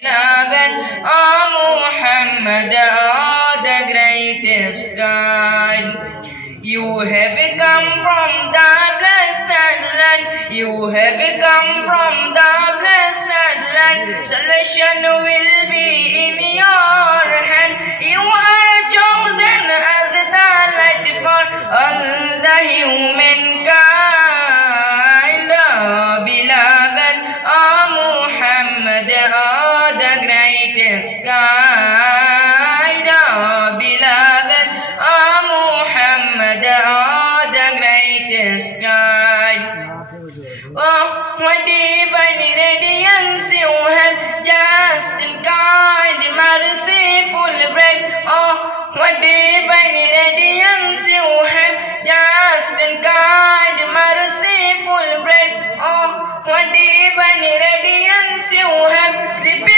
Beloved, oh Muhammad, oh the greatest God. You have come from the blessed land. You have come from the blessed land. Salvation will be in your hand. You are chosen as the light for all the humankind. Oh beloved, oh Muhammad, oh the greatest God. Oh beloved, oh Muhammad, oh the greatest God. Oh, what divine radiance you have, just and kind, merciful bread. Oh, what divine radiance you have, just and kind, merciful bread. Oh, what divine